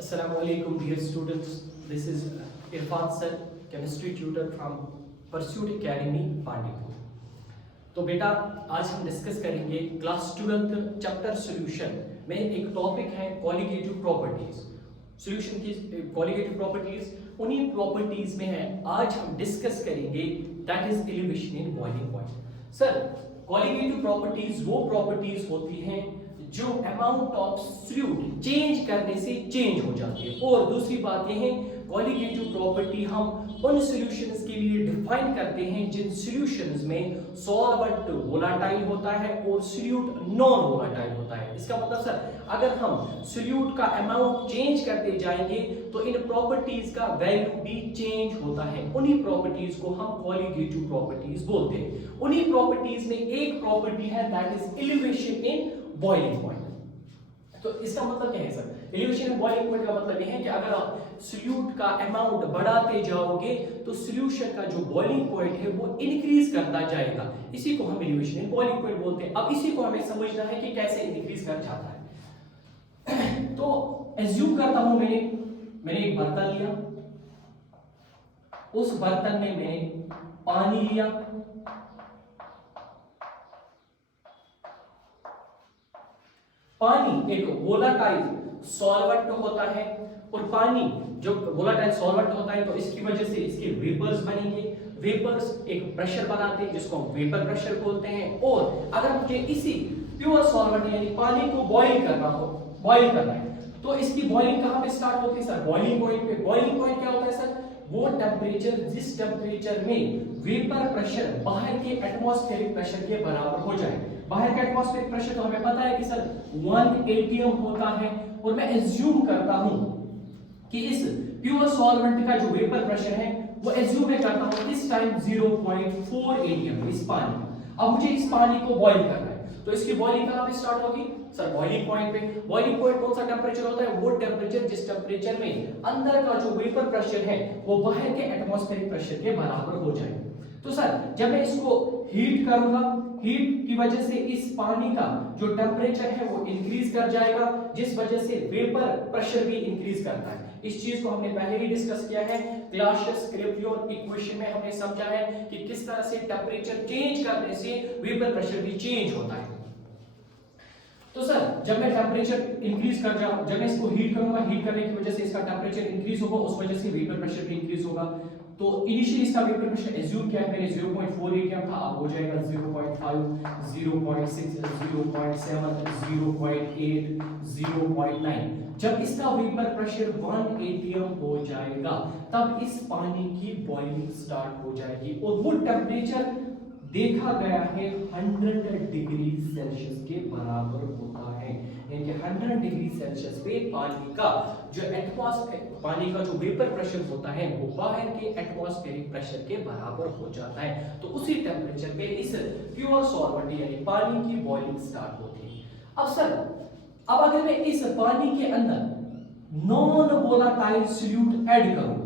Assalamualaikum dear students, this is Irfan sir, chemistry tutor from Pursuit Academy, Pandipur। तो बेटा आज हम discuss करेंगे क्लास 12th चैप्टर सॉल्यूशन में एक टॉपिक है कॉलिगेटिव प्रॉपर्टीज। सॉल्यूशन की कॉलिगेटिव प्रॉपर्टीज उन्हीं प्रॉपर्टीज में है आज हम डिस्कस करेंगे, that is elevation in boiling point. Sir colligative properties वो प्रॉपर्टीज होती हैं जो अमाउंट ऑफ सॉल्यूट चेंज करने से चेंज हो जाती है। और दूसरी बात यह है कॉलिगेटिव प्रॉपर्टी हम उन सॉल्यूशंस के लिए डिफाइन करते हैं जिन सॉल्यूशंस में सॉल्वेंट वोलाटाइल होता है और सॉल्यूट नॉन वोलाटाइल होता है। इसका मतलब सर अगर हम सॉल्यूट का अमाउंट चेंज करते जाएंगे तो इन प्रॉपर्टीज का वैल्यू भी चेंज होता है। उन्हीं प्रॉपर्टीज को हम कॉलिगेटिव प्रॉपर्टीज बोलते हैं। उन्हीं प्रॉपर्टीज में एक प्रॉपर्टी है that is elevation in boiling point. तो इसका मतलब क्या है sir? Elevation in boiling point का मतलब यह है कि अगर आप सॉल्यूट का अमाउंट बढ़ाते जाओगे तो सॉल्यूशन का जो बॉइलिंग पॉइंट है वो इंक्रीज करता जाएगा। इसी को हम एलिवेशन इन बॉइलिंग पॉइंट बोलते हैं। अब इसी को हमें समझना है कि कैसे इंक्रीज कर जाता है। तो एज्यूम करता हूं मैंने एक बर्तन लिया, उस बर्तन में मैंने पानी लिया, पानी एक वोलाटाइल सॉल्वेंट होता है और पानी जो वोलाटाइल सॉल्वेंट होता है तो इसकी वजह से इसके वेपर्स बनेंगे। वेपर्स एक प्रेशर बनाते हैं जिसको हम वेपर प्रेशर बोलते हैं। और अगर मुझे इसी प्योर सॉल्वेंट यानी पानी को बॉईल करना है तो इसकी बॉइलिंग कहां पे स्टार्ट होती है सर? बॉइलिंग पॉइंट पे। बॉइलिंग पॉइंट क्या होता है सर? वो टेंपरेचर जिस टेंपरेचर में वेपर प्रेशर बाहर के एटमॉस्फेरिक प्रेशर के बराबर हो जाए। बाहर का एटमॉस्फेरिक प्रेशर तो हमें पता है कि सर 1 atm होता है और मैं एज्यूम करता हूं कि इस प्योर सॉल्वेंट का जो वेपर प्रेशर है वो एज्यूम मैं करता हूं इस टाइम 0.4 atm इस पानी। अब मुझे इस पानी को बॉईल करना है तो इसकी बॉइलिंग कहां पे स्टार्ट होगी सर? बॉइलिंग पॉइंट पे। बॉइलिंग पॉइंट कौन सा टेंपरेचर होता है? वो टेंपरेचर जिस टेंपरेचर में अंदर का जो वेपर प्रेशर है वो बाहर के एटमॉस्फेरिक प्रेशर के बराबर हो जाए। तो सर जब मैं इसको हीट करूंगा, हीट की वजह से इस पानी का जो टेंपरेचर है वो इंक्रीज कर जाएगा जिस वजह से वेपर प्रेशर भी इंक्रीज करता है। इस चीज को हमने पहले ही डिस्कस किया है। क्लासियस-क्रेपियोन इक्वेशन में हमने समझा है कि किस तरह से टेंपरेचर चेंज करने से वेपर प्रेशर भी चेंज होता है। तो सर जब मैं टेंपरेचर इंक्रीज कर जाऊं, जब मैं इसको हीट करूंगा, हीट करने की वजह से इसका टेंपरेचर इंक्रीज होगा, उस वजह से वेपर प्रेशर भी इंक्रीज होगा। तो इनिशियली इसका वेपर प्रेशर एज्यूम किया है मैंने 0.4 atm था, अब हो जाएगा 0.5, 0.6, 0.7, 0.8, 0.9। जब इसका वेपर प्रेशर 1 atm हो जाएगा तब इस पानी की बॉइलिंग स्टार्ट हो जाएगी और वो टेंपरेचर देखा गया है 100 डिग्री सेल्सियस के बराबर होता है। यानी कि 100 डिग्री सेल्सियस पे पानी का जो वेपर प्रेशर होता है वो बाहर के एटमॉस्फेरिक प्रेशर के बराबर हो जाता है। तो उसी टेंपरेचर पे इस प्योर सॉल्वेंट यानी पानी की बॉइलिंग स्टार्ट होती है। अब सर अब अगर मैं इस पानी के अंदर नॉन वोलाटाइल सॉल्यूट ऐड करूं,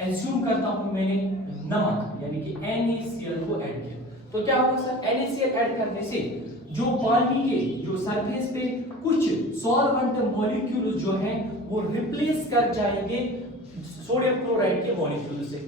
एज्यूम करता हूं मैंने नमक यानी कि NaCl को ऐड किया, तो क्या होगा सर? NaCl ऐड करने से जो पानी के जो सरफेस पे कुछ सॉल्वेंट मॉलिक्यूल्स जो हैं वो रिप्लेस कर जाएंगे सोडियम क्लोराइड के मॉलिक्यूल से।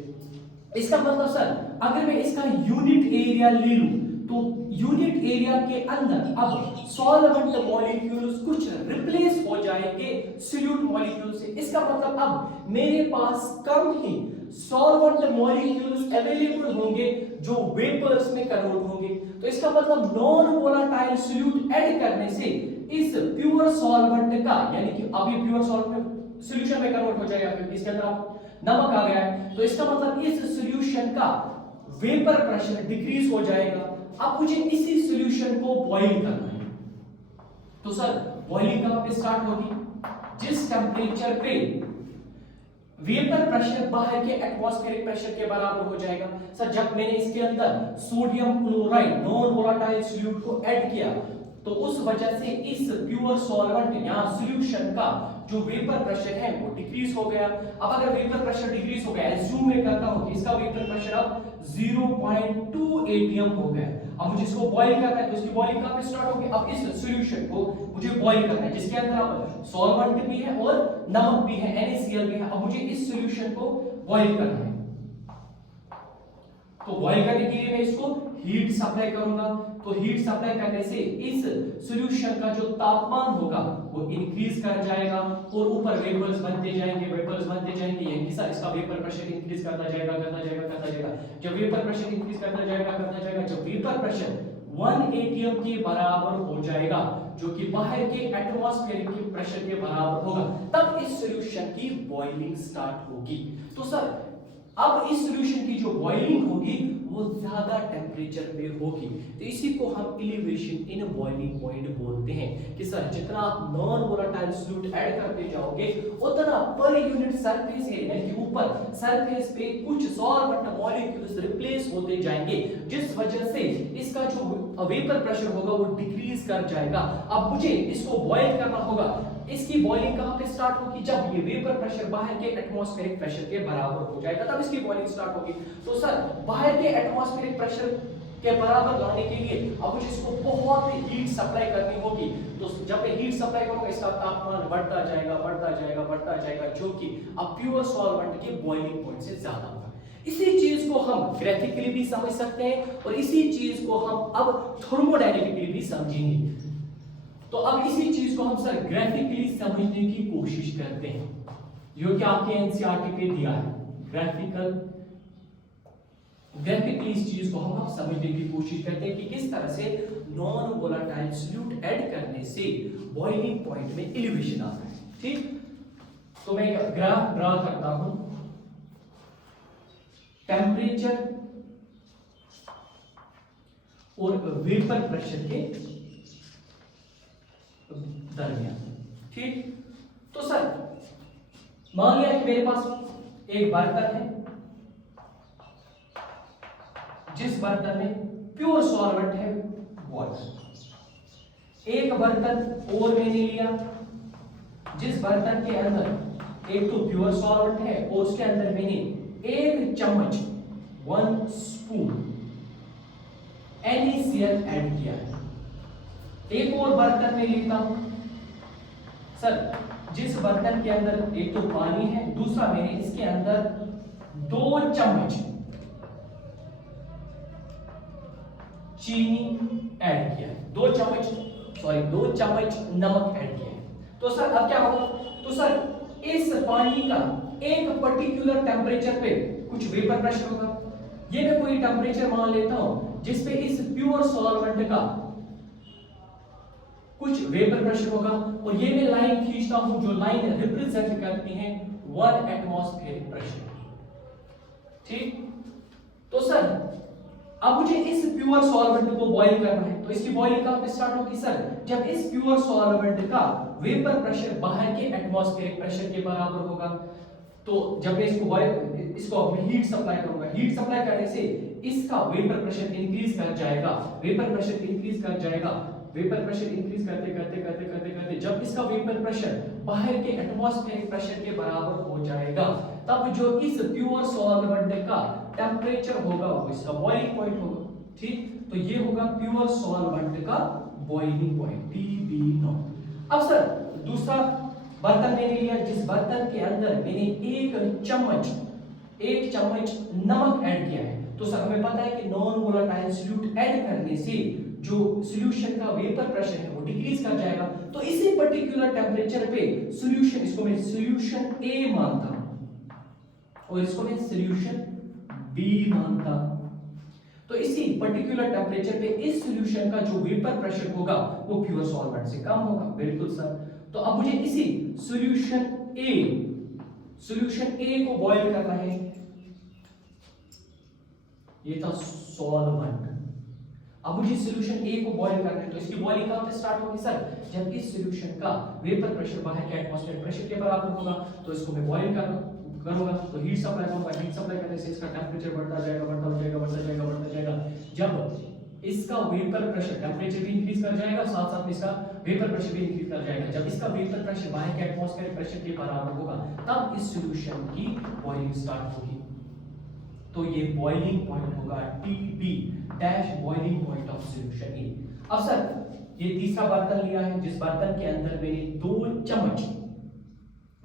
इसका मतलब सर अगर मैं इसका यूनिट एरिया ले लूं तो यूनिट एरिया के अंदर अब सॉल्वेंट मॉलिक्यूल्स कुछ रिप्लेस हो जाएंगे सॉल्यूट मॉलिक्यूल से। इसका मतलब अब मेरे पास कम ही सॉल्वेंट मॉलिक्यूल्स अवेलेबल होंगे जो वेपर्स में कन्वर्ट होंगे। तो इसका मतलब नॉन वोलाटाइल सॉल्यूट ऐड करने से इस प्योर सॉल्वेंट का यानी कि अभी प्योर सॉल्वेंट सॉल्यूशन में कन्वर्ट हो जाएगा क्योंकि इसके अंदर आप नमक आ गया है। तो इसका मतलब इस सॉल्यूशन का वेपर प्रेशर डिक्रीज हो जाएगा। अब मुझे इसी सॉल्यूशन को बॉईल करना है तो सर बॉइलिंग कहां पे स्टार्ट होगी? जिस टेंपरेचर पे वेपर प्रेशर बाहर के एटमॉस्फेरिक प्रेशर के बराबर हो जाएगा। सर जब मैंने इसके अंदर sodium chloride non volatile solute को ऐड किया तो उस वजह से इस प्योर सॉल्वेंट या सॉल्यूशन का जो वेपर प्रेशर है वो डिक्रीज हो गया। अब अगर वेपर प्रेशर डिक्रीज हो गया, एज्यूम मैं करता हूं कि इसका वेपर प्रेशर अब 0.2 atm हो गया। अब मुझे इसको बॉईल करना है, तो इसकी बॉइलिंग कहां पे स्टार्ट होगी? अब इस सॉल्यूशन को मुझे बॉईल करना है जिसके अंदर अब सॉल्वेंट भी है और नमक भी है, NaCl भी है। अब मुझे इस सॉल्यूशन को बॉईल करना है, तो बॉईल करने के लिए मैं इसको हीट सप्लाई करूंगा। तो हीट सप्लाई करने से इस सॉल्यूशन का जो तापमान होगा वो इंक्रीज कर जाएगा और ऊपर वेपर्स बनते जाएंगे, वेपर्स बनते जाएंगे। यानी कि सर इसका वेपर प्रेशर इंक्रीज करता जाएगा, करता जाएगा, करता जाएगा। जब वेपर प्रेशर इंक्रीज करता जाएगा, करता जाएगा, जब वेपर प्रेशर 1 atm के बराबर हो जाएगा, जो कि बाहर के एटमॉस्फेरिक के प्रेशर के बराबर होगा, तब इस सॉल्यूशन की बॉइलिंग स्टार्ट होगी। तो सर अब इस सॉल्यूशन की जो बॉइलिंग होगी वो ज्यादा टेम्परेचर पे होगी, तो इसी को हम एलिवेशन इन बॉइलिंग पॉइंट बोलते हैं कि सर जितना आप नॉन वोलेटाइल सॉल्यूट ऐड करते जाओगे उतना पर यूनिट सरफेस एरिया के ऊपर सरफेस पे कुछ सॉल्वेंट मॉलिक्यूल्स रिप्लेस होते जाएंगे, जिस वजह से इसका जो वेपर प्रेशर होगा वो डिक्रीज कर जाएगा। अब मुझे इसको बॉईल करना होगा, इसकी बॉइलिंग कहां पे स्टार्ट होगी? जब ये वेपर प्रेशर बाहर के एटमॉस्फेरिक प्रेशर के बराबर हो जाएगा तब इसकी बॉइलिंग स्टार्ट होगी। तो सर बाहर के एटमॉस्फेरिक प्रेशर के बराबर लाने के लिए अब मुझे इसको बहुत ही हीट सप्लाई करनी होगी। तो जब मैं हीट सप्लाई करूंगा इसका तापमान बढ़ता जाएगा, बढ़ता जाएगा, बढ़ता जाएगा, जो कि अब प्योर सॉल्वेंट के बॉइलिंग पॉइंट से ज्यादा होगा। इसी चीज को हम ग्राफिकली भी समझ सकते हैं और इसी चीज को हम अब थर्मोडायनेमिकली भी समझेंगे। तो अब इसी चीज को हम सर ग्राफिकली समझने की कोशिश करते हैं, जो कि आपके एनसीईआरटी पे दिया है। ग्राफिकली इस चीज को हम समझने की कोशिश करते हैं कि किस तरह से नॉन वोलेटाइल सॉल्यूट ऐड करने से बॉइलिंग पॉइंट में एलिवेशन आता है। ठीक, तो मैं एक ग्राफ ड्रा करता हूं, टेम्परेचर और वेपर प्रेशर के दरमियान। ठीक, तो सर मान लिया कि मेरे पास एक बर्तन है, जिस बर्तन में प्योर सॉल्वेंट है वाटर। एक बर्तन और मैंने लिया जिस बर्तन के अंदर एक तो प्योर सॉल्वेंट है और उसके अंदर मैंने 1 चम्मच 1 स्पून NaCl ऐड किया है। एक और बर्तन में लेता हूं सर, जिस बर्तन के अंदर एक तो पानी है, दूसरा मैंने इसके अंदर 2 चम्मच चीनी ऐड किया है, 2 चम्मच नमक ऐड किया है। तो सर अब क्या होगा? तो सर इस पानी का एक पर्टिकुलर टेम्परेचर पे कुछ वेपर प्रेशर होगा। ये मैं कोई टेम्परेचर मान लेता हूं जिसपे इस प्योर सॉल्वेंट का कुछ वेपर प्रेशर होगा, और ये मैं लाइन खींचता हूं जो लाइन रिप्रेजेंट करती है 1 एटमॉस्फेरिक प्रेशर। ठीक, तो सर अब मुझे इस प्योर सॉल्वेंट को बॉईल करना है, तो इसकी बॉइलिंग कहां पे स्टार्ट होगी सर? जब इस प्योर सॉल्वेंट का वेपर प्रेशर बाहर के एटमॉस्फेरिक प्रेशर के बराबर होगा। तो जब मैं इसको हीट सप्लाई करूंगा, हीट सप्लाई करने से इसका वेपर प्रेशर इंक्रीज कर जाएगा, वेपर प्रेशर इंक्रीज कर जाएगा, वेपर प्रेशर इंक्रीज करते करते करते करते करते जब इसका वेपर प्रेशर बाहर के एटमॉस्फेरिक प्रेशर के बराबर हो जाएगा, तब जो इस प्योर सॉल्वेंट का टेम्परेचर होगा वो इसका बॉइलिंग पॉइंट होगा। ठीक, तो ये होगा प्योर सॉल्वेंट का बॉइलिंग पॉइंट PB0। अब सर दूसरा बर्तन मैंने लिया जिस बर्तन के अंदर मैंने 1 चम्मच नमक ऐड किया है। तो सर हमें पता है कि नॉन वोलेटाइल सॉल्यूट ऐड करने से जो सॉल्यूशन का वेपर प्रेशर है वो डिक्रीज कर जाएगा। तो इसी पर्टिकुलर टेम्परेचर पे सॉल्यूशन, इसको मैं सॉल्यूशन A मानता हूं और इसको मैं सॉल्यूशन B मानता हूं। तो इसी पर्टिकुलर टेम्परेचर पे इस सॉल्यूशन का जो वेपर प्रेशर होगा वो प्योर सॉल्वेंट से कम होगा। बिल्कुल सर। तो अब मुझे इसी सॉल्यूशन A को बॉईल करना है। ये था सॉल्वेंट। अब मुझे सॉल्यूशन A को बॉईल करना है, तो इसकी बॉइलिंग कहां पे स्टार्ट होगी सर? जब इस सॉल्यूशन का वेपर प्रेशर बाहर के एटमॉस्फेरिक प्रेशर के बराबर होगा, तो इसको मैं बॉईल करूंगा, तो हीट सप्लाई करूंगा, हीट सप्लाई करने से इसका टेम्परेचर बढ़ता जाएगा, बढ़ता जाएगा, बढ़ता जाएगा, बढ़ता जाएगा। जब इसका वेपर प्रेशर, टेम्परेचर भी इंक्रीज कर जाएगा, साथ साथ में इसका वेपर प्रेशर भी इंक्रीज कर जाएगा। जब इसका वेपर प्रेशर बाहर के एटमॉस्फेरिक प्रेशर के बराबर होगा, तब इस सॉल्यूशन की बॉइलिंग स्टार्ट होगी। तो ये बॉइलिंग पॉइंट होगा TB dash boiling point of solution A. अब सर ये तीसरा बर्तन लिया है जिस बर्तन के अंदर मैंने 2 चम्मच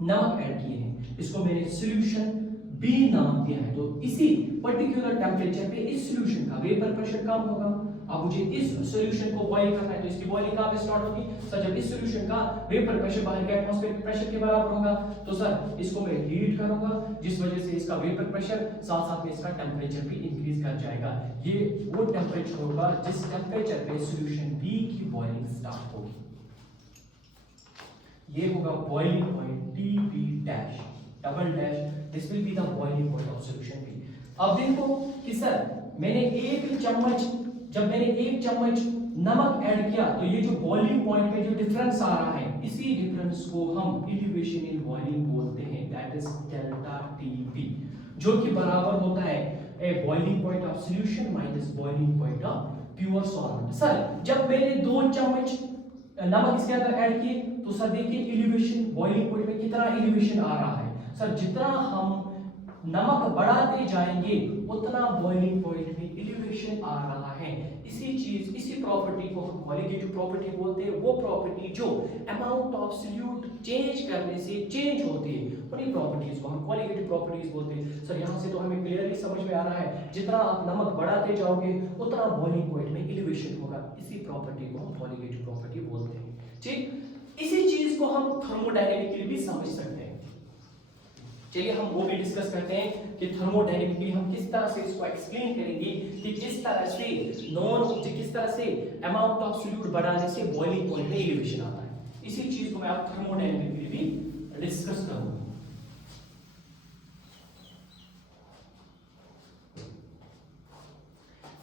नमक ऐड किए हैं, इसको मैंने सॉल्यूशन बी नाम दिया है। तो इसी पर्टिकुलर टेंपरेचर पे इस सॉल्यूशन का वेपर प्रेशर कम होगा। अब मुझे इस सॉल्यूशन को बॉईल करना है, तो इसकी बॉइलिंग कहाँ पे स्टार्ट होगी सर, जब इस सॉल्यूशन का वेपर प्रेशर बाहर के एटमॉस्फेरिक प्रेशर के बराबर होगा। तो सर इसको मैं हीट करूंगा जिस वजह से इसका वेपर प्रेशर साथ साथ में इसका टेंपरेचर भी इंक्रीज कर जाएगा। ये वो टेंपरेचर होगा जिस टेंपरेचर पे सॉल्यूशन बी की बॉइलिंग स्टार्ट होगी। ये होगा boiling point TB dash double dash, this will be the boiling point of solution B. अब देखो कि सर मैंने जब मैंने एक चम्मच नमक ऐड किया तो ये जो बॉइलिंग पॉइंट में जो डिफरेंस आ रहा है, इसी डिफरेंस को हम एलिवेशन इन बॉइलिंग बोलते हैं, दैट इज डेल्टा TB, जो कि बराबर होता है A boiling point of solution minus boiling point of pure solvent. Sir जब मैंने 2 चम्मच नमक इसके अंदर ऐड किए तो सर देखिए एलिवेशन बॉइलिंग पॉइंट में कितना एलिवेशन आ रहा है। सर जितना हम नमक बढ़ाते जाएंगे उतना बॉइलिंग पॉइंट में एलिवेशन आ रहा है। इसी प्रॉपर्टी को हम कॉलिगेटिव प्रॉपर्टी बोलते हैं। वो प्रॉपर्टी जो अमाउंट ऑफ सॉल्यूट चेंज करने से चेंज होती है, उन्हीं प्रॉपर्टीज को हम कॉलिगेटिव प्रॉपर्टीज बोलते हैं। सर यहाँ से तो हमें क्लियरली समझ में आ रहा है जितना आप नमक बढ़ाते जाओगे उतना बॉइलिंग पॉइंट में एलिवेशन होगा। इसी प्रॉपर्टी को हम कॉलिगेटिव प्रॉपर्टी बोलते हैं। ठीक, इसी चीज को हम थर्मोडायनेमिकली भी समझ सकते हैं। चलिए हम वो भी डिस्कस करते हैं कि थर्मोडायनेमिकली हम किस तरह से इसको एक्सप्लेन करेंगे कि किस तरह से किस तरह से अमाउंट ऑफ सॉल्यूट बढ़ाने से बॉइलिंग पॉइंट में एलिवेशन आता है। इसी चीज को मैं आप थर्मोडायनेमिकली भी डिस्कस करूंगा।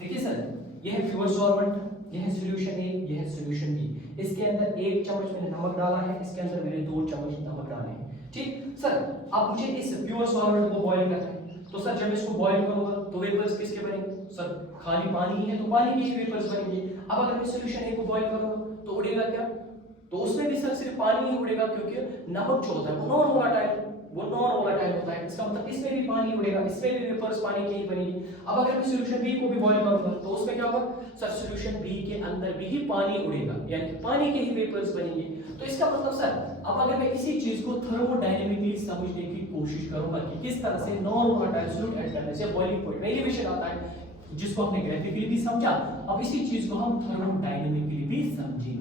देखिए सर यह है प्योर सॉल्वेंट, यह है सॉल्यूशन ए, यह है सॉल्यूशन बी। इसके अंदर 1 चम्मच मैंने नमक डाला है, इसके अंदर मैंने 2 चम्मच नमक डाले हैं। ठीक सर, अब मुझे इस प्योर सॉल्वेंट को बॉईल करना है। तो सर जब इसको बॉईल करूंगा तो वेपर्स किसके बनेंगे सर, खाली पानी है तो पानी के ही वेपर्स बनेंगे। अब अगर मैं सॉल्यूशन ए को बॉईल करूंगा तो उड़ेगा क्या, तो उसमें भी सर सिर्फ पानी ही उड़ेगा, क्योंकि नमक जो होता है वो नॉन वोलेटाइल होता है। इसका मतलब इसमें भी पानी उड़ेगा, इसमें भी वेपर्स पानी के ही बनेगी। अब अगर मैं सॉल्यूशन बी को भी बॉईल करूंगा तो उसमें क्या होगा सर, सॉल्यूशन बी के अंदर भी ही पानी उड़ेगा, यानी पानी के ही वेपर्स बनेंगे। तो इसका मतलब सर अब अगर मैं इसी चीज को थर्मोडायनेमिकली समझने की कोशिश करूंगा कि किस तरह से नॉन वोलेटाइल सॉल्यूट ऐड करने से बॉइलिंग पॉइंट में एलिवेशन आता है, जिसको हमने ग्राफिकली भी समझा, अब इसी चीज को हम थर्मोडायनेमिकली भी समझेंगे।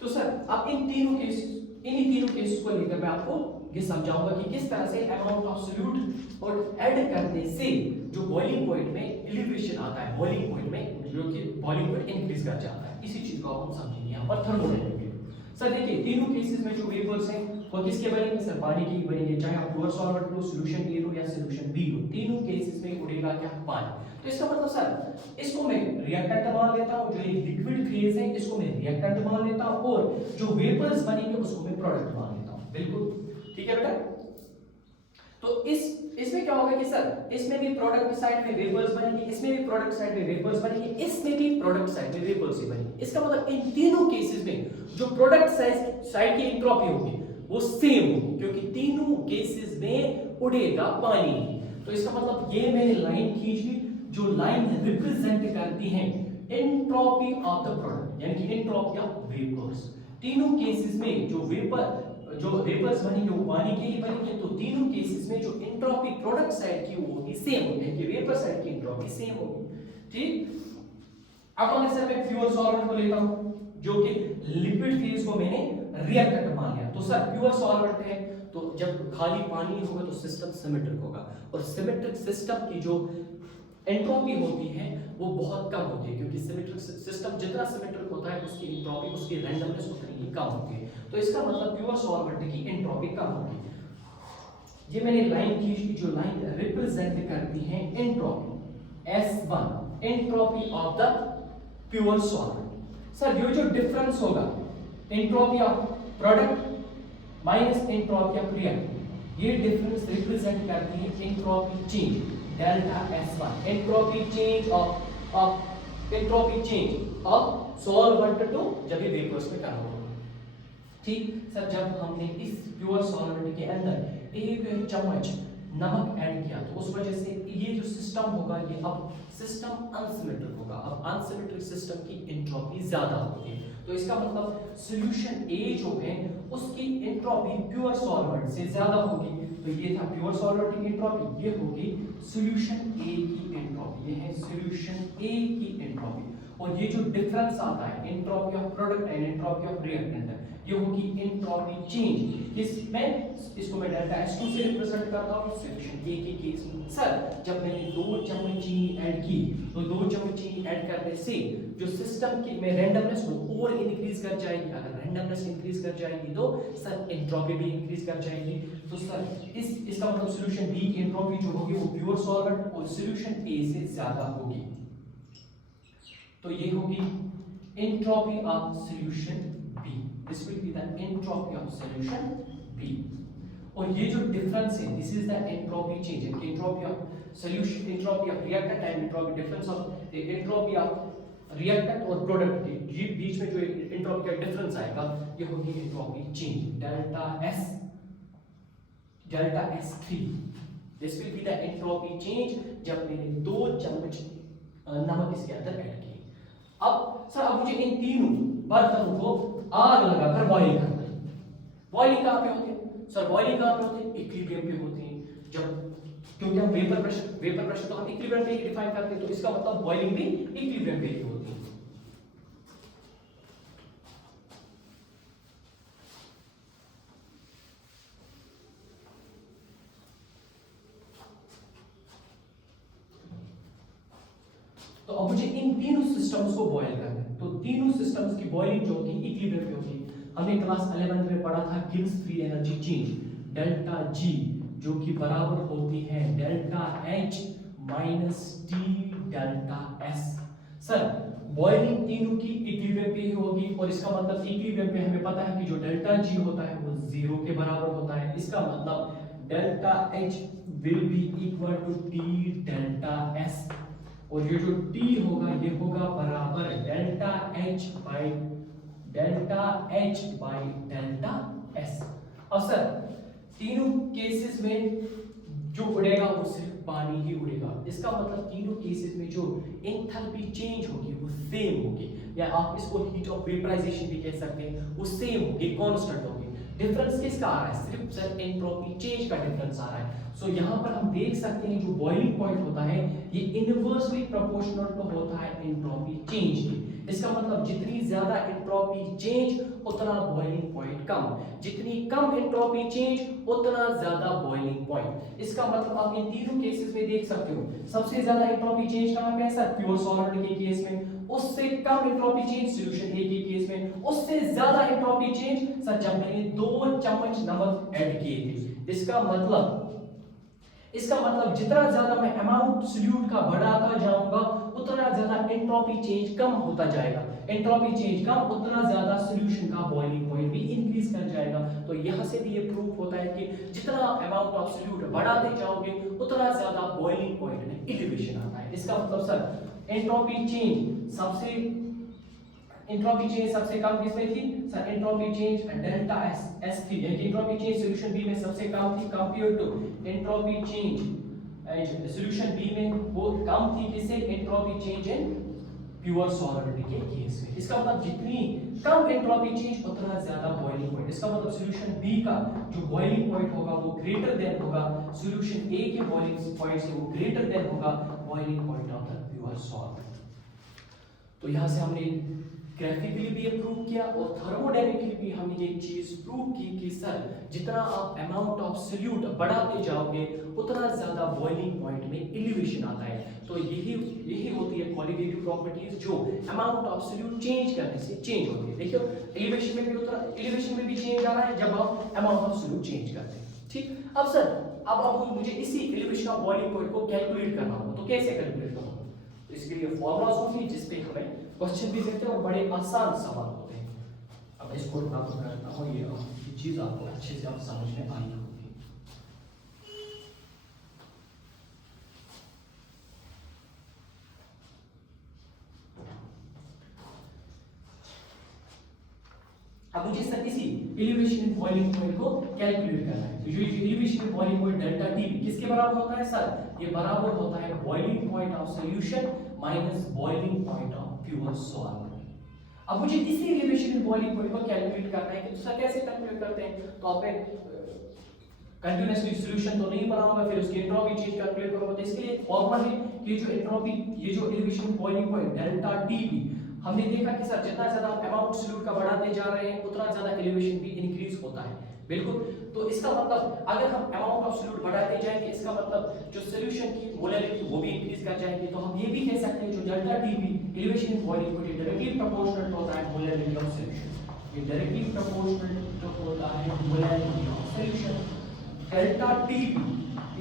तो सर अब इन्हीं तीनों केसेस को लेकर मैं आपको ये समझाऊंगा कि किस तरह से अमाउंट ऑफ सॉल्यूट और ऐड करने से जो बॉइलिंग पॉइंट में एलिवेशन आता है, बॉइलिंग पॉइंट में जो कि बॉइलिंग पॉइंट इंक्रीज कर जाता है, इसी चीज को हम समझेंगे यहाँ पर थर्मोडायनेमिक्स। सर देखिए तीनों केसेस में जो वेपर्स हैं वो किसके बनेंगे सर, पानी के ही बनेंगे, चाहे आप प्योर सॉल्वेंट लो, सॉल्यूशन ए लो या सॉल्यूशन बी लो, तीनों केसेस में उड़ेगा क्या, पानी। तो इसका मतलब सर इसको मैं रिएक्टेंट मान लेता हूं, जो ये लिक्विड फेज है इसको मैं रिएक्टेंट मान लेता हूं, और जो वेपर्स बनेंगे उसको मैं प्रोडक्ट मान लेता हूं। बिल्कुल ठीक है बेटा। तो इसमें क्या होगा कि सर इसमें भी प्रोडक्ट साइड में वेपर्स बनेंगे, इसमें भी प्रोडक्ट साइड में वेपर्स बनेंगे, इसमें भी प्रोडक्ट साइड में वेपर्स ही बनेंगे। इसका मतलब इन तीनों केसेस में जो प्रोडक्ट साइड की एंट्रोपी होगी वो सेम होगी, क्योंकि तीनों केसेस में उड़ेगा पानी। तो इसका मतलब ये मैंने लाइन खींच ली, जो लाइन रिप्रेजेंट करती है एंट्रोपी ऑफ द प्रोडक्ट, यानी कि एंट्रोपी ऑफ वेपर्स। तीनों केसेस में जो वेपर्स बनेंगे वो पानी के ही बनेंगे, तो तीनों केसेस में जो एंट्रोपी प्रोडक्ट साइड की वो होगी सेम होगी, कि वेपर साइड की एंट्रोपी सेम होगी। ठीक, अब अगर सर मैं प्योर सॉल्वेंट को लेता हूं, जो कि लिक्विड फेज को मैंने रिएक्टेंट मान लिया, तो सर प्योर सॉल्वेंट है तो जब खाली पानी होगा तो सिस्टम सिमेट्रिक होगा, और सिमेट्रिक सिस्टम की जो एंट्रोपी होती है वो बहुत कम होती है, क्योंकि सिमेट्रिक सिस्टम जितना सिमेट्रिक होता है उसकी एंट्रोपी, उसकी रैंडमनेस उतनी ही कम होती है। तो इसका मतलब प्योर सॉल्वेंट की एंट्रोपी कम होगी। ये मैंने लाइन खींची, जो लाइन रिप्रेजेंट करती है entropy S1, entropy of the pure solvent. Sir ये जो डिफरेंस होगा entropy of product minus entropy of reactant, ये डिफरेंस रिप्रेजेंट करती है entropy change delta S1, entropy change of solvent too जब ये वेपर्स में कन्वर्ट होगा। ठीक सर, जब हमने इस प्योर सॉल्वेंट के अंदर 1 चम्मच नमक ऐड किया तो उस वजह से ये जो सिस्टम होगा ये अब सिस्टम अनसिमेट्रिक होगा। अब अनसिमेट्रिक सिस्टम की एंट्रोपी ज्यादा होगी, तो इसका मतलब सॉल्यूशन ए जो है उसकी एंट्रोपी प्योर सॉल्वेंट से ज्यादा होगी। तो ये था प्योर सॉल्वेंट की एंट्रोपी, ये होगी सॉल्यूशन ए की एंट्रोपी, ये है सॉल्यूशन ए की एंट्रोपी। और ये जो डिफरेंस आता है entropy of product and entropy of reactant, ये होगी एंट्रोपी चेंज। इसमें इसको मैं डेल्टा S2 से रिप्रेजेंट करता हूं सॉल्यूशन ए के केस में। सर जब मैंने 2 चम्मच चीनी ऐड की तो 2 चम्मच चीनी ऐड करने से जो सिस्टम की में रैंडमनेस वो और इंक्रीज कर जाएगी। अगर रैंडमनेस इंक्रीज कर जाएगी तो सर एंट्रोपी भी इंक्रीज कर जाएगी। तो सर इसका मतलब सॉल्यूशन बी की एंट्रोपी जो होगी वो प्योर सॉल्वेंट और सॉल्यूशन ए से ज्यादा होगी। तो ये होगी entropy of solution B, this will be the entropy of solution B. और ये जो डिफरेंस है this is the entropy change, entropy of solution, entropy of reactant and entropy difference of entropy of reactant और product के बीच में जो entropy का डिफरेंस आएगा ये होगी entropy change delta S3। This will be the entropy change जब मैंने 2 चम्मच नमक इसके अंदर ऐड किए। अब सर अब मुझे इन तीनों बर्तनों को आग लगाकर बॉइल करना है। बॉइलिंग कहां पे होती है सर? बॉइलिंग कहां पे होती है? इक्विलिब्रियम पे होती है। जब क्योंकि हम वेपर प्रेशर तो हम इक्विलिब्रियम पे ही डिफाइन करते हैं, तो इसका मतलब बॉइलिंग भी इक्विलिब्रियम पे ही होती है। तो अब मुझे इन तीनों सिस्टम्स को बॉयल करना है। तो तीनों सिस्टम्स की बॉइलिंग जो होगी इक्विलिब्रियम पे होगी। हमने क्लास 11 में पढ़ा था Gibbs free energy change delta G जो कि बराबर होती है delta H minus T delta S। Sir boiling तीनों की इक्विलिब्रियम पे ही होगी और इसका मतलब इक्विलिब्रियम पे हमें पता है कि जो डेल्टा G होता है वो 0 के बराबर होता है। इसका मतलब delta H will be equal to T delta S और ये जो T होगा ये होगा बराबर delta H by delta S। अब सर तीनों केसेस में जो उड़ेगा वो सिर्फ पानी ही उड़ेगा। इसका मतलब तीनों केसेस में जो एंथैल्पी चेंज होगी वो सेम होगी, या आप इसको हीट ऑफ वेपराइजेशन भी कह सकते हैं, वो सेम होगी, कांस्टेंट होगी। डिफरेंस किसका आ रहा है? सिर्फ सर एंट्रोपी चेंज का डिफरेंस आ रहा है। सो यहाँ पर हम देख सकते हैं जो बॉइलिंग पॉइंट होता है ये इनवर्सली प्रोपोर्शनल तो होता है एंट्रोपी चेंज के। इसका मतलब जितनी ज्यादा एंट्रोपी चेंज उतना बॉइलिंग पॉइंट कम, जितनी कम एंट्रोपी चेंज उतना ज्यादा बॉइलिंग पॉइंट। इसका मतलब आप इन तीनों केसेस में देख सकते हो सबसे ज्यादा एंट्रोपी चेंज कहां पे है सर? प्योर सॉल्वेंट के केस में। उससे कम एंट्रोपी चेंज सॉल्यूशन ए के केस में। उससे ज्यादा एंट्रोपी चेंज सर जब मैंने 2 चम्मच नमक ऐड किए थे। इसका मतलब जितना ज्यादा मैं अमाउंट सॉल्यूट का बढ़ाता जाऊंगा उतना ज्यादा एंट्रोपी चेंज कम होता जाएगा। एंट्रोपी चेंज कम उतना ज्यादा सॉल्यूशन का बॉइलिंग पॉइंट भी इंक्रीज कर जाएगा। तो यहां से भी ये प्रूफ होता है कि जितना अमाउंट ऑफ सॉल्यूट बढ़ाते जाओगे उतना ज्यादा बॉइलिंग पॉइंट में एलिवेशन आता है। इसका मतलब सर एंट्रोपी चेंज सबसे कम किसमें थी sir? Entropy change delta S3 यानी एंट्रोपी चेंज सॉल्यूशन बी में सबसे कम थी compare to entropy change solution B में वो कम थी किससे? Entropy change in pure solvent के केस में। इसका मतलब जितनी कम एंट्रोपी चेंज उतना ज्यादा बॉइलिंग पॉइंट। इसका मतलब सॉल्यूशन बी का जो बॉइलिंग पॉइंट होगा वो ग्रेटर देन होगा सॉल्यूशन ए के बॉइलिंग पॉइंट से, वो ग्रेटर देन होगा boiling point of the pure solvent. तो यहां से हमने ग्राफिकली भी ये प्रूव किया और थर्मोडायनेमिकली भी हमने ये चीज प्रूव की कि सर जितना आप अमाउंट ऑफ सॉल्यूट बढ़ाते जाओगे उतना ज्यादा बॉइलिंग पॉइंट में एलिवेशन आता है। तो यही होती है क्वालिटेटिव प्रॉपर्टीज जो अमाउंट ऑफ सॉल्यूट चेंज करने से चेंज होती है। देखियो एलिवेशन में भी चेंज आ रहा है जब आप अमाउंट ऑफ सॉल्यूट चेंज करते हैं। ठीक, अब सर अब आपको मुझे इसी एलिवेशन ऑफ बॉइलिंग पॉइंट को कैलकुलेट करना होगा। तो कैसे कैलकुलेट करना होगा? तो इसके लिए फॉर्मूलाज होंगे जिस पे हमें क्वेश्चन भी देते हैं और बड़े आसान सवाल होते हैं। अब इसको मैं आपको करता हूँ, ये चीज आपको अच्छे से आप समझ में आई होगी। अब मुझे सर इसी एलिवेशन इन बॉइलिंग पॉइंट को कैलकुलेट करना है। तो जो elevation in boiling point delta TB किसके बराबर होता है सर? ये बराबर होता है boiling point of solution minus boiling point of pure solvent. अब मुझे इसी एलिवेशन इन बॉइलिंग पॉइंट को कैलकुलेट करना है कि दूसरा कैसे कैलकुलेट करते हैं? तो आप कंटीन्यूअसली सॉल्यूशन तो नहीं बनाऊंगा, फिर उसकी एंट्रोपी चेंज कैलकुलेट करूंगा। तो इसके लिए एक फॉर्मूला है कि जो एंट्रोपी, ये जो elevation boiling point delta TB, हमने देखा कि सर जितना ज्यादा आप अमाउंट सॉल्यूट का बढ़ाते जा रहे हैं उतना ज्यादा एलिवेशन भी इंक्रीज होता है। बिल्कुल। तो इसका मतलब अगर हम अमाउंट ऑफ सॉल्यूट बढ़ाते जाएंगे, इसका मतलब जो सॉल्यूशन की मोलैरिटी वो भी इंक्रीज कर जाएंगे। तो हम ये भी कह सकते हैं जो delta TB elevation in boiling point directly proportional होता है मोलैरिटी ऑफ सॉल्यूशन। ये डायरेक्टली प्रोपोर्शनल जो होता है molarity of solution. Delta TB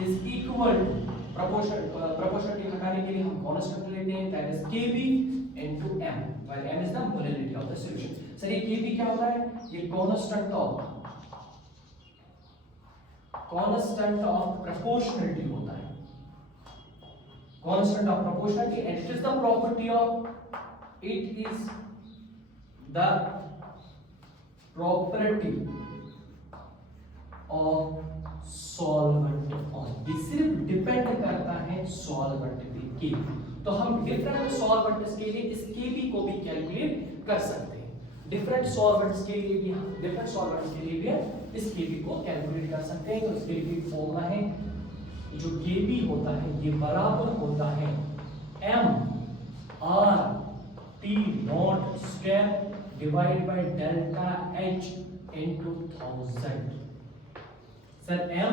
is equal proportionality हटाने के लिए हम कांस्टेंट लेते हैं, that is Kb into m, where m is the molarity of the solution। Sir ये Kb क्या होता है? ये कांस्टेंट ऑफ प्रोपोर्शनलिटी होता है, constant of proportionality, and it is the property of solvent on. ये सिर्फ डिपेंड करता है सॉल्वेंट पे। तो हम डिफरेंट सॉल्वेंट्स के लिए इस Kb को भी कैलकुलेट कर सकते हैं। डिफरेंट सॉल्वेंट्स के लिए भी इस Kb को कैलकुलेट कर सकते हैं। तो इसके लिए फॉर्मूला है, जो Kb होता है ये बराबर होता है mRT0² divide by delta H into 1000। Sir m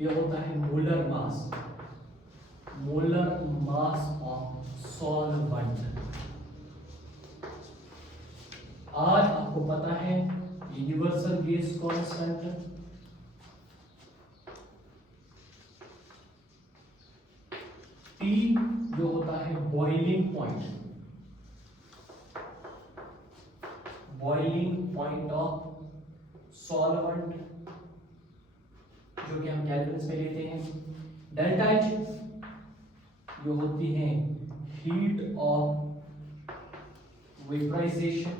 ये होता है मोलर मास ऑफ सॉल्वेंट। आज आपको पता है यूनिवर्सल गैस कांस्टेंट, T जो होता है बॉइलिंग पॉइंट ऑफ सॉल्वेंट, जो कि हम कैलकुलस में लेते हैं। डेल्टा H जो होती है हीट ऑफ वेपराइजेशन,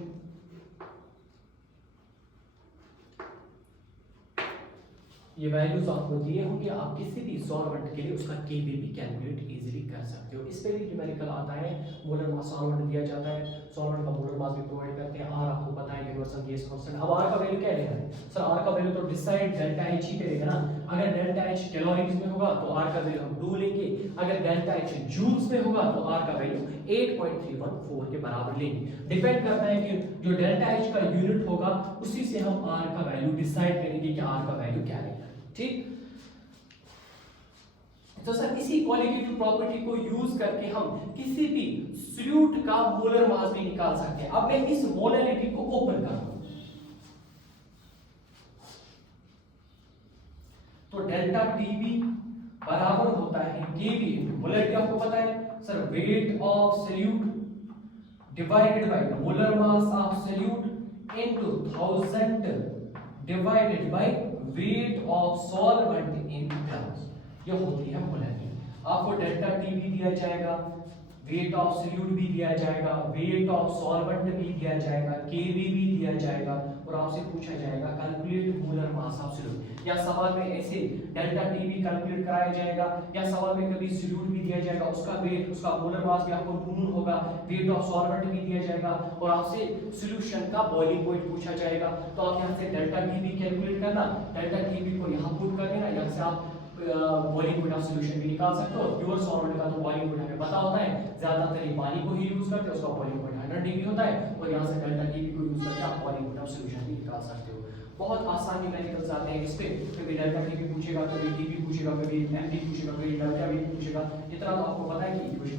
ये वैल्यूज आपको दिए होंगे। आप किसी भी सॉल्वेंट के लिए उसका Kb भी कैलकुलेट इजीली कर सकते हो। इस पे भी न्यूमेरिकल आता है, मोलर मास सॉल्वेंट दिया जाता है, सॉल्वेंट का मोलर मास भी प्रोवाइड करते हैं। R आपको पता है यूनिवर्सल गैस कांस्टेंट। अब R का वैल्यू क्या लेना है सर? R का वैल्यू तो डिसाइड डेल्टा H ही करेगा ना। अगर डेल्टा H कैलोरीज में होगा तो R का वैल्यू हम 2 लेंगे, अगर डेल्टा H जूल्स में होगा तो R का वैल्यू 8.314 के बराबर लेंगे। डिपेंड करता है कि जो डेल्टा H का यूनिट होगा उसी से हम R का वैल्यू डिसाइड करेंगे कि R का वैल्यू क्या लेना है। ठीक। तो सर इसी क्वालिटेटिव प्रॉपर्टी को यूज करके हम किसी भी सॉल्यूट का मोलर मास भी निकाल सकते हैं। अब मैं इस मोलैरिटी को ओपन कर दूं तो डेल्टा टीबी बराबर होता है Kb इनटू मोलैरिटी। आपको पता है sir weight of solute divided by molar mass of solute into 1000 divided by weight of solvent in grams. ये होती है मोलैरिटी। आपको डेल्टा टीबी दिया जाएगा, वेट ऑफ सॉल्यूट भी दिया जाएगा, वेट ऑफ सॉल्वेंट भी दिया जाएगा, Kb भी दिया जाएगा, और आपसे पूछा जाएगा calculate molar mass of solute. या सवाल में ऐसे डेल्टा टीबी कैलकुलेट कराया जाएगा, या सवाल में कभी सॉल्यूट भी दिया जाएगा, उसका वेट, उसका मोलर मास भी आपको ढूंढना होगा, वेट ऑफ सॉल्वेंट भी दिया जाएगा, और आपसे सॉल्यूशन का बॉइलिंग पॉइंट पूछा जाएगा। तो आप यहाँ से डेल्टा टीबी कैलकुलेट करना, डेल्टा टीबी को यहाँ पुट कर देना, यहाँ से आप बॉइलिंग पॉइंट ऑफ सॉल्यूशन भी निकाल सकते हो। प्योर सॉल्वेंट का तो बॉइलिंग पॉइंट हमें पता होता है, ज्यादातर ये पानी को ही यूज करते हैं, उसका बॉइलिंग पॉइंट 100 डिग्री होता है, और यहाँ से डेल्टा टीबी को यूज करके आप बॉइलिंग पॉइंट ऑफ सॉल्यूशन भी निकाल सकते हो। बहुत आसान न्यूमेरिकल्स आते हैं इस पे, कभी डेल्टा टीबी पूछेगा, कभी टीबी पूछेगा, कभी एमडी पूछेगा, कभी डेल्टा भी पूछेगा। इतना तो आपको पता है कि इक्वेशन